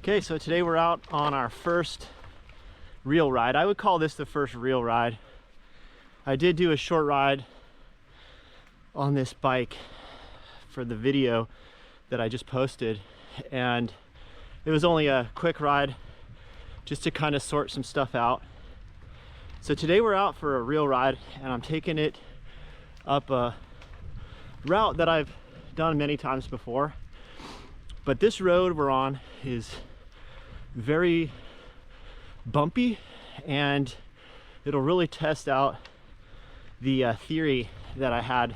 Okay, so today we're out on our first real ride. I would call this the first real ride. I did do a short ride on this bike for the video that I just posted, and it was only a quick ride just to kind of sort some stuff out. So today we're out for a real ride, and I'm taking it up a route that I've done many times before. But this road we're on is very bumpy, and it'll really test out the theory that I had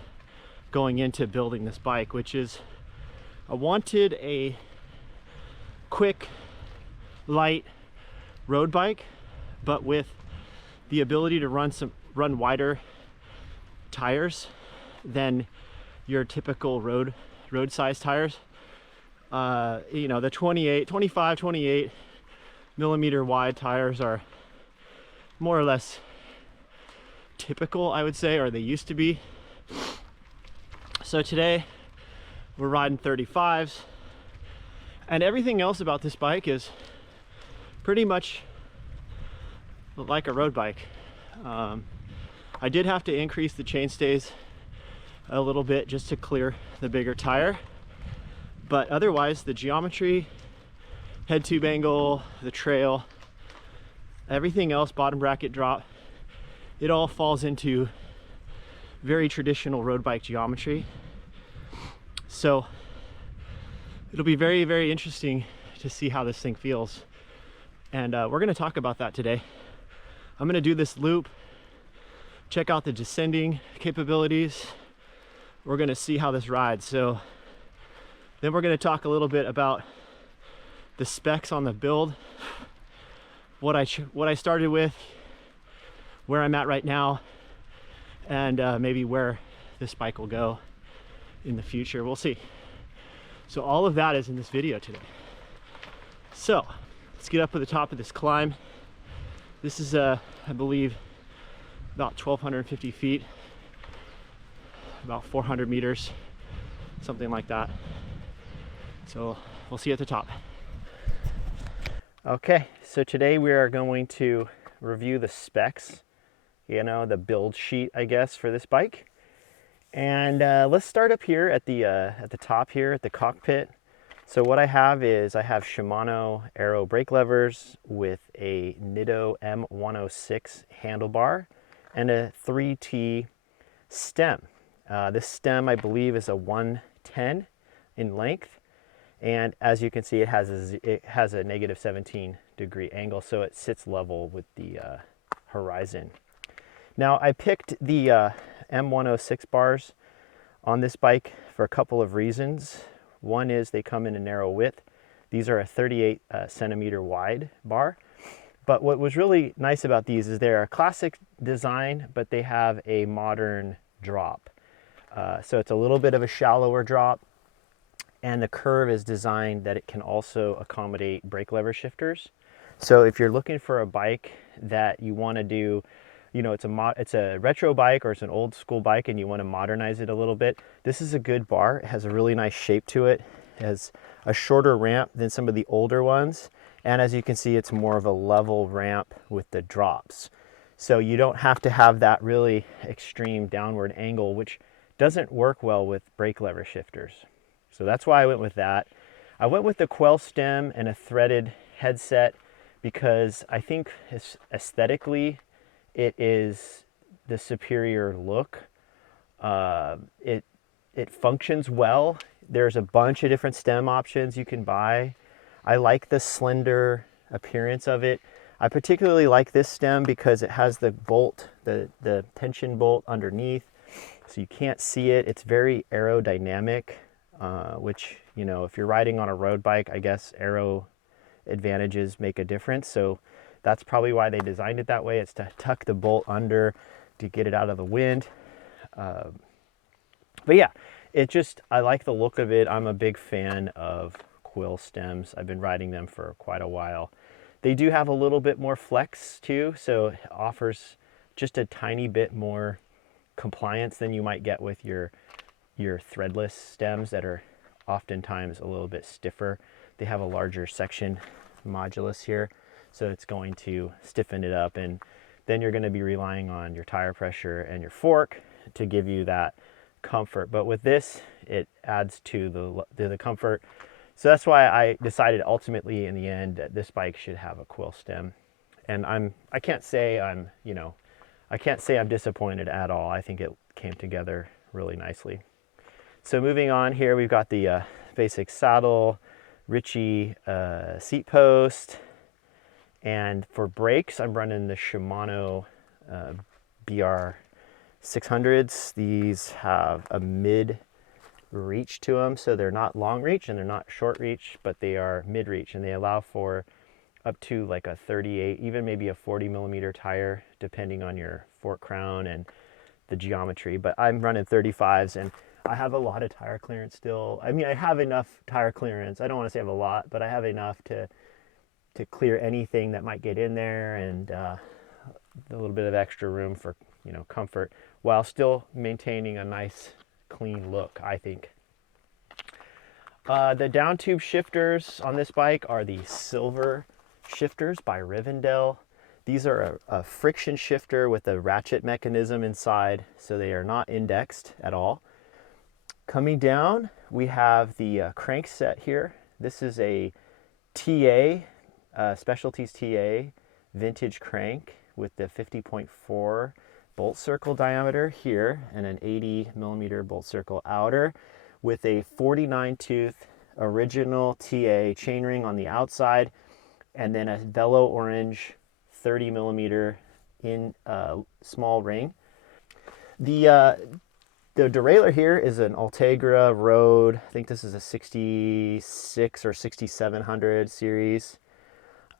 going into building this bike, which is I wanted a quick, light road bike, but with the ability to run wider tires than your typical road size tires. You know, the 25, 28 millimeter wide tires are more or less typical, I would say, or they used to be. So today we're riding 35s, and everything else about this bike is pretty much like a road bike. I did have to increase the chainstays a little bit just to clear the bigger tire. But otherwise, the geometry, head tube angle, the trail, everything else, bottom bracket drop, it all falls into very traditional road bike geometry. So it'll be very, very interesting to see how this thing feels. And we're gonna talk about that today. I'm gonna do this loop, check out the descending capabilities. We're gonna see how this rides. So then we're going to talk a little bit about the specs on the build, what I started with, where I'm at right now, and maybe where this bike will go in the future. We'll see. So all of that is in this video today. So let's get up to the top of this climb. This is I believe about 1,250 feet, about 400 meters, something like that. So we'll see you at the top. Okay, so today we are going to review the specs, you know, the build sheet, I guess, for this bike. And let's start up here at the top here at the cockpit. So what I have is I have Shimano Aero brake levers with a Nitto M106 handlebar and a 3T stem. This stem, I believe, is a 110 in length. And as you can see, it has a negative 17-degree angle, so it sits level with the horizon. Now, I picked the M106 bars on this bike for a couple of reasons. One is they come in a narrow width. These are a 38 centimeter wide bar. But what was really nice about these is they're a classic design, but they have a modern drop. So it's a little bit of a shallower drop. And the curve is designed that it can also accommodate brake lever shifters. So if you're looking for a bike that you want to do, you know, it's a retro bike or it's an old school bike and you want to modernize it a little bit, this is a good bar. It has a really nice shape to it. It has a shorter ramp than some of the older ones. And as you can see, it's more of a level ramp with the drops. So you don't have to have that really extreme downward angle, which doesn't work well with brake lever shifters. So that's why I went with that. I went with the coil stem and a threaded headset because I think aesthetically it is the superior look. It functions well. There's a bunch of different stem options you can buy. I like the slender appearance of it. I particularly like this stem because it has the bolt, the tension bolt underneath, so you can't see it. It's very aerodynamic. Which, you know, if you're riding on a road bike, I guess aero advantages make a difference. So that's probably why they designed it that way. It's to tuck the bolt under to get it out of the wind. But yeah, I like the look of it. I'm a big fan of quill stems. I've been riding them for quite a while. They do have a little bit more flex too, so it offers just a tiny bit more compliance than you might get with your threadless stems that are oftentimes a little bit stiffer. they have a larger section modulus here, so it's going to stiffen it up, and then you're going to be relying on your tire pressure and your fork to give you that comfort. But with this, it adds to the comfort. So that's why I decided ultimately in the end that this bike should have a quill stem. And I can't say I'm disappointed at all. I think it came together really nicely. So moving on here, we've got the basic saddle, Ritchie seat post, and for brakes, I'm running the Shimano BR 600s. These have a mid reach to them, so they're not long reach and they're not short reach, but they are mid reach, and they allow for up to like a 38, even maybe a 40 millimeter tire, depending on your fork crown and the geometry. But I'm running 35s, and I have a lot of tire clearance still. I mean, I have enough tire clearance. I don't want to say I have a lot, but I have enough to clear anything that might get in there, and a little bit of extra room for, you know, comfort, while still maintaining a nice clean look, I think. The down tube shifters on this bike are the silver shifters by Rivendell. These are a friction shifter with a ratchet mechanism inside, so they are not indexed at all. Coming down, we have the crank set here. This is a TA, Specialties TA vintage crank with the 50.4 bolt circle diameter here and an 80 millimeter bolt circle outer, with a 49 tooth original TA chainring on the outside, and then a Velo orange 30 millimeter in small ring. The derailleur here is an Ultegra Road. I think this is a 66 or 6700 series.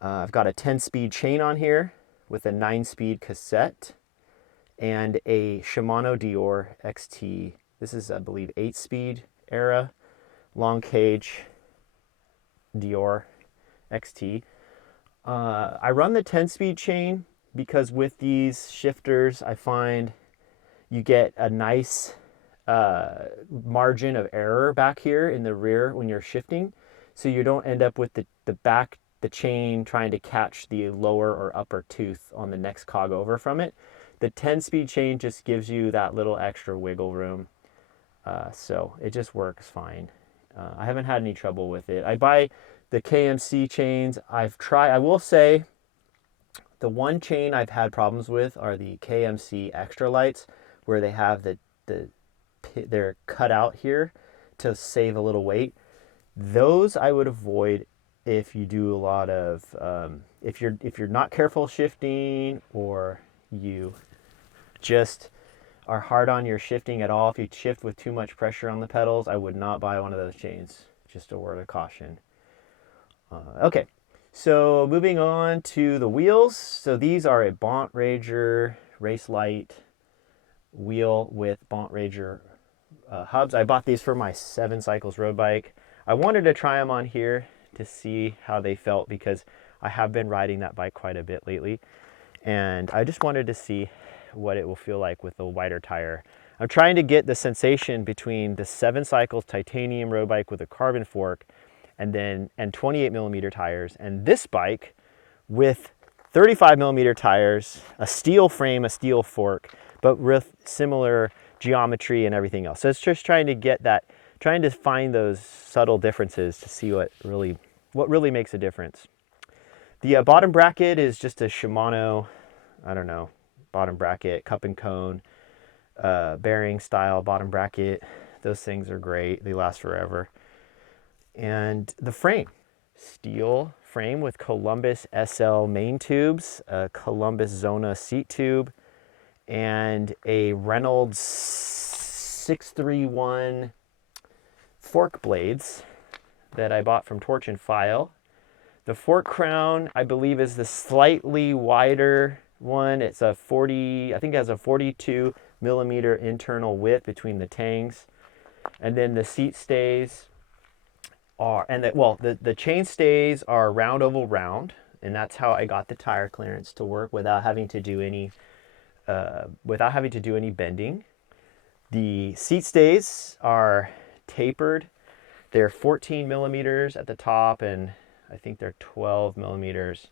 I've got a 10-speed chain on here with a 9-speed cassette and a Shimano Dior XT. This is, I believe, 8-speed era long cage Dior XT. I run the 10-speed chain because with these shifters, I find you get a nice margin of error back here in the rear when you're shifting, so you don't end up with the chain trying to catch the lower or upper tooth on the next cog over from it. The 10-speed chain just gives you that little extra wiggle room, so it just works fine. I haven't had any trouble with it. I buy the KMC chains. I will say the one chain I've had problems with are the KMC extra lights, where they have they're cut out here to save a little weight. Those I would avoid if you do a lot of if you're not careful shifting, or you just are hard on your shifting at all. If you shift with too much pressure on the pedals, I would not buy one of those chains. Just a word of caution. Okay, so moving on to the wheels. So these are a Bontrager Race Light wheel with Bontrager hubs. I bought these for my 7 Cycles road bike. I wanted to try them on here to see how they felt, because I have been riding that bike quite a bit lately, and I just wanted to see what it will feel like with a wider tire. I'm trying to get the sensation between the 7 Cycles titanium road bike with a carbon fork and 28 millimeter tires, and this bike with 35 millimeter tires, a steel frame, a steel fork, but with similar geometry and everything else. So it's just trying to get that, trying to find those subtle differences to see what really makes a difference. The bottom bracket is just a Shimano, I don't know, bottom bracket, cup and cone, bearing style bottom bracket. Those things are great. They last forever. And the frame, steel frame with Columbus SL main tubes, a Columbus Zona seat tube, and a Reynolds 631 fork blades that I bought from Torch and File. The fork crown, I believe, is the slightly wider one. It's a 40, I think it has a 42 millimeter internal width between the tangs. And then the seat stays are, and the chain stays are round oval round, and that's how I got the tire clearance to work without having to do any bending. The seat stays are tapered They're 14 millimeters at the top, and I think they're 12 millimeters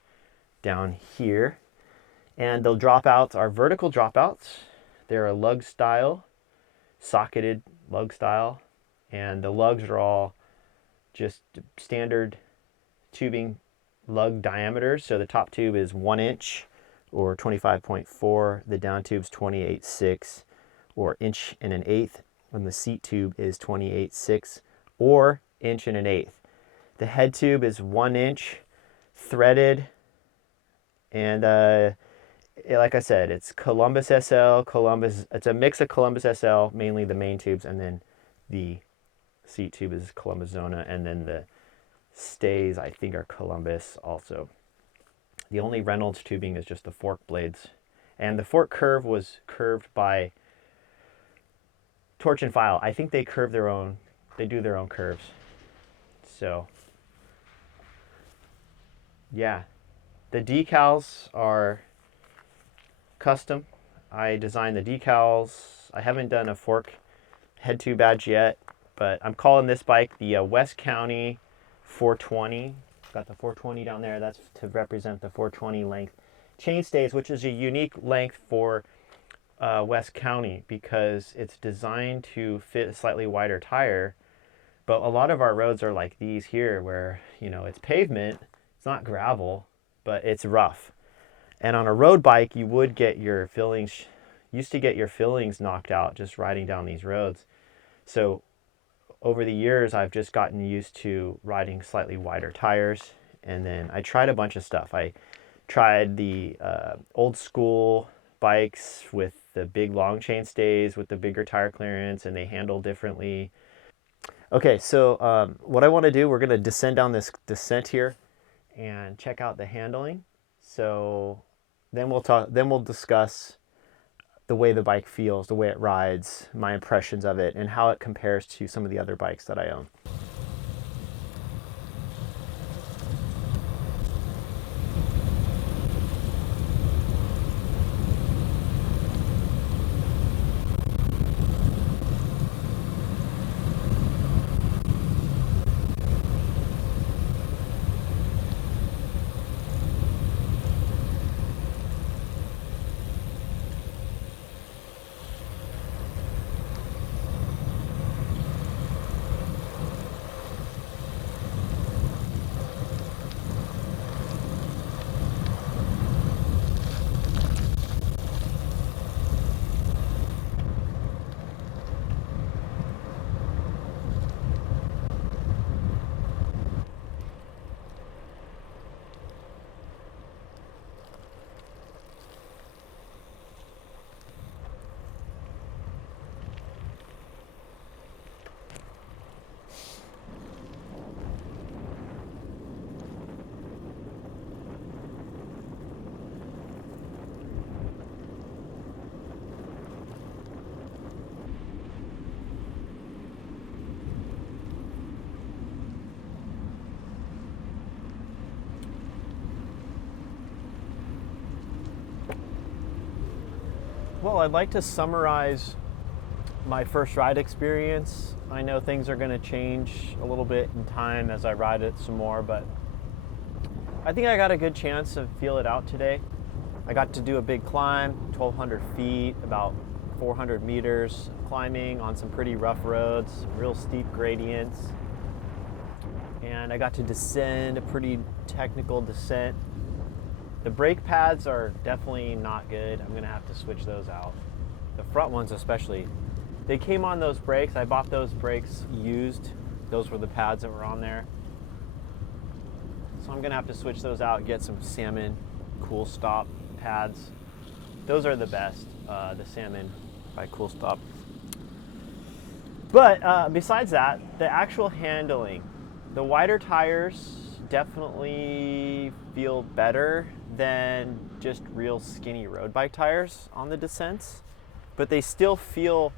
down here. And the dropouts are vertical dropouts. They're a lug style, socketed lug style, and the lugs are all just standard tubing lug diameters. So the top tube is 1 inch or 25.4. The down tube's 28.6 or inch and an eighth. And the seat tube is 28.6 or inch and an eighth. The head tube is 1 inch threaded, and like I said, it's Columbus SL, it's a mix of Columbus SL, mainly the main tubes, and then the seat tube is Columbus Zona, and then the stays, I think, are Columbus also. The only Reynolds tubing is just the fork blades. And the fork curve was curved by Torch and File. I think they curve their own, they do their own curves. So, yeah. The decals are custom. I designed the decals. I haven't done a fork head tube badge yet, but I'm calling this bike the West County 420. Got the 420 down there. That's to represent the 420 length chainstays, which is a unique length for West County because it's designed to fit a slightly wider tire. But a lot of our roads are like these here where, you know, it's pavement, it's not gravel, but it's rough. And on a road bike, you would get your fillings, used to get your fillings knocked out just riding down these roads. So over the years, I've just gotten used to riding slightly wider tires. And then I tried a bunch of stuff. I tried the old school bikes with the big long chain stays with the bigger tire clearance, and they handle differently. Okay, so what I want to do, we're going to descend down this descent here and check out the handling. So then we'll discuss the way the bike feels, the way it rides, my impressions of it, and how it compares to some of the other bikes that I own. Well, I'd like to summarize my first ride experience. I know things are going to change a little bit in time as I ride it some more, but I think I got a good chance to feel it out today. I got to do a big climb, 1,200 feet, about 400 meters, climbing on some pretty rough roads, real steep gradients. And I got to descend a pretty technical descent. The brake pads are definitely not good. I'm gonna have to switch those out. The front ones especially. They came on those brakes. I bought those brakes used. Those were the pads that were on there. So I'm gonna have to switch those out and get some Salmon Cool Stop pads. Those are the best, the Salmon by Cool Stop. But besides that, the actual handling, the wider tires definitely feel better than just real skinny road bike tires on the descents, but they still feel,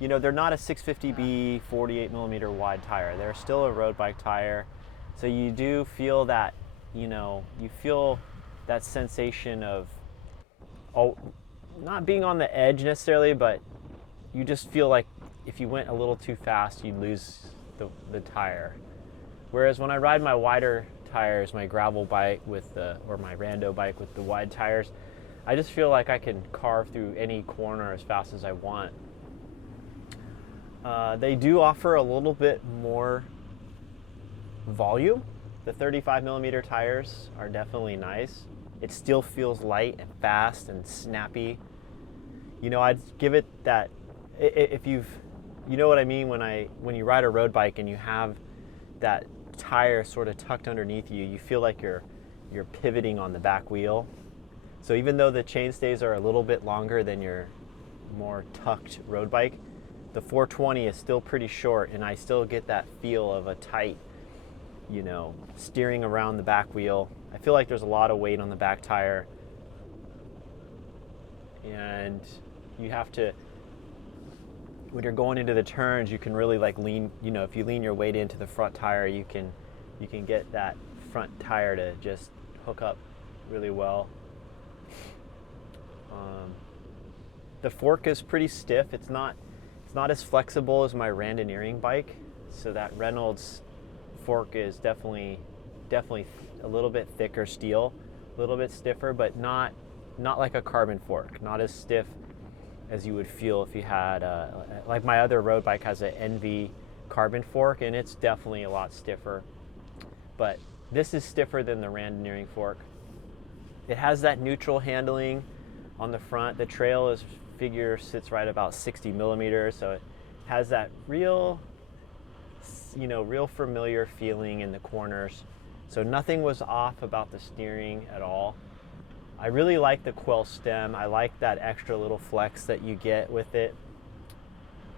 you know, they're not a 650B 48 millimeter wide tire. They're still a road bike tire. So you do feel that, you know, you feel that sensation of, not being on the edge necessarily, but you just feel like if you went a little too fast, you'd lose the tire. Whereas when I ride my wider tires, my gravel bike or my rando bike with the wide tires, I just feel like I can carve through any corner as fast as I want. They do offer a little bit more volume. The 35 millimeter tires are definitely nice. It still feels light and fast and snappy. You know, I'd give it that, if you know what I mean when you ride a road bike and you have that tire sort of tucked underneath you, you feel like you're pivoting on the back wheel. So even though the chainstays are a little bit longer than your more tucked road bike, the 420 is still pretty short, and I still get that feel of a tight, you know, steering around the back wheel. I feel like there's a lot of weight on the back tire, and you have to, when you're going into the turns, you can really like lean, you know, if you lean your weight into the front tire, you can get that front tire to just hook up really well. The fork is pretty stiff. It's not as flexible as my randoneering bike, so that Reynolds fork is definitely a little bit thicker steel, a little bit stiffer, but not like a carbon fork, not as stiff as you would feel if you had like my other road bike has an NV carbon fork, and it's definitely a lot stiffer, but this is stiffer than the randoneering fork. It has that neutral handling on the front. The trail sits right about 60 millimeters, so it has that real familiar feeling in the corners. So nothing was off about the steering at all. I really like the quill stem. I like that extra little flex that you get with it.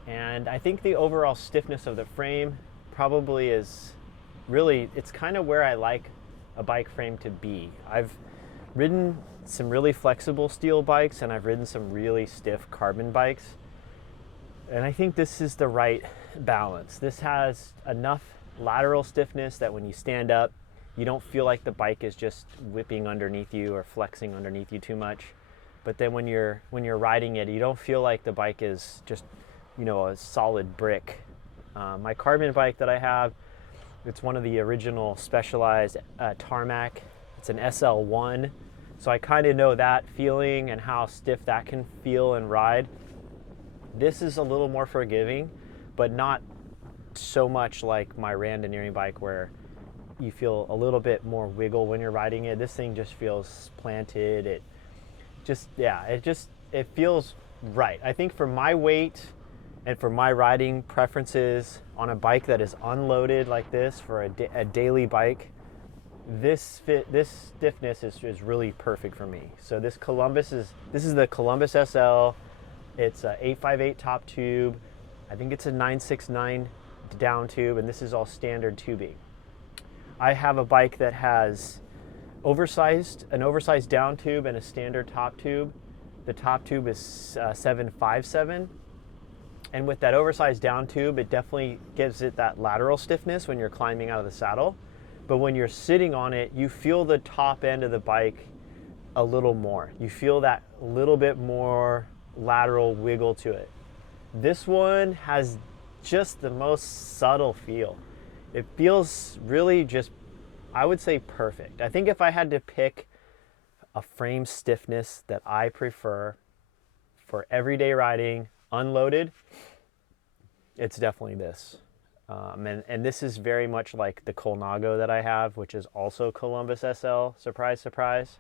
And I think the overall stiffness of the frame probably is really, it's kind of where I like a bike frame to be. I've ridden some really flexible steel bikes, and I've ridden some really stiff carbon bikes, and I think this is the right balance. This has enough lateral stiffness that when you stand up, you don't feel like the bike is just whipping underneath you or flexing underneath you too much. But then when you're riding it, you don't feel like the bike is just, you know, a solid brick. My carbon bike that I have, it's one of the original Specialized Tarmac. It's an SL1. So I kind of know that feeling and how stiff that can feel and ride. This is a little more forgiving, but not so much like my randoneering bike where you feel a little bit more wiggle when you're riding it. This thing just feels planted. It feels right. I think for my weight and for my riding preferences on a bike that is unloaded like this for a daily bike, this stiffness is really perfect for me. So this is the Columbus SL. It's a 858 top tube. I think it's a 969 down tube, and this is all standard tubing. I have a bike that has an oversized down tube and a standard top tube. The top tube is 757, and with that oversized down tube, it definitely gives it that lateral stiffness when you're climbing out of the saddle. But when you're sitting on it, you feel the top end of the bike a little more. You feel that little bit more lateral wiggle to it. This one has just the most subtle feel. It feels really just, I would say, perfect. I think if I had to pick a frame stiffness that I prefer for everyday riding, unloaded, it's definitely this. And this is very much like the Colnago that I have, which is also Columbus SL, surprise, surprise,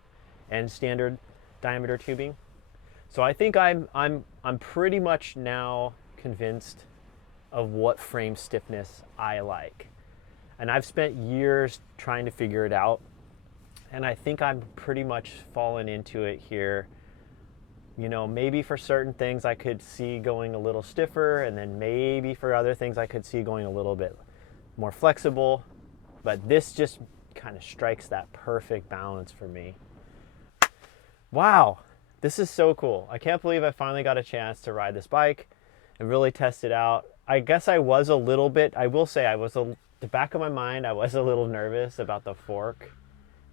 and standard diameter tubing. So I think I'm pretty much now convinced of what frame stiffness I like. And I've spent years trying to figure it out. And I think I'm pretty much fallen into it here. You know, maybe for certain things I could see going a little stiffer, and then maybe for other things I could see going a little bit more flexible. But this just kind of strikes that perfect balance for me. Wow, this is so cool. I can't believe I finally got a chance to ride this bike and really test it out. I guess I was a little bit, I will say, the back of my mind, I was a little nervous about the fork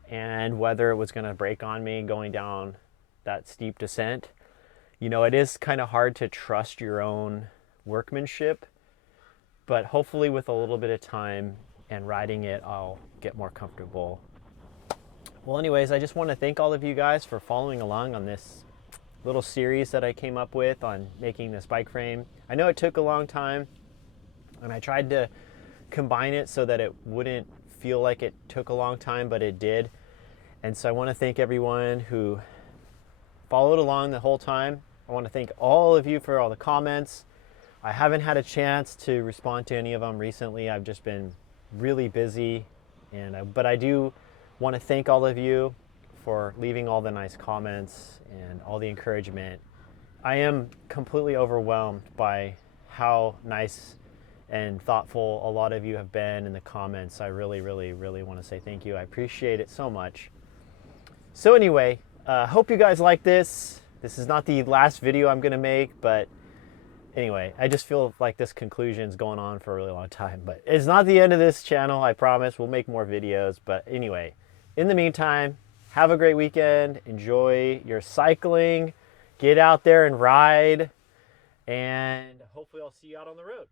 and whether it was going to break on me going down that steep descent. You know, it is kind of hard to trust your own workmanship but hopefully with a little bit of time and riding it, I'll get more comfortable. Well, anyways, I just want to thank all of you guys for following along on this little series that I came up with on making this bike frame. I know it took a long time, and I tried to combine it so that it wouldn't feel like it took a long time, but it did. And so I want to thank everyone who followed along the whole time. I want to thank all of you for all the comments. I haven't had a chance to respond to any of them recently. I've just been really busy, but I do want to thank all of you for leaving all the nice comments and all the encouragement. I am completely overwhelmed by how nice and thoughtful a lot of you have been in the comments. I really, really, really want to say thank you. I appreciate it so much. So anyway, hope you guys like this. This is not the last video I'm going to make, but anyway, I just feel like this conclusion is going on for a really long time. But it's not the end of this channel, I promise. We'll make more videos. But anyway, in the meantime, have a great weekend. Enjoy your cycling. Get out there and ride. And hopefully I'll see you out on the road.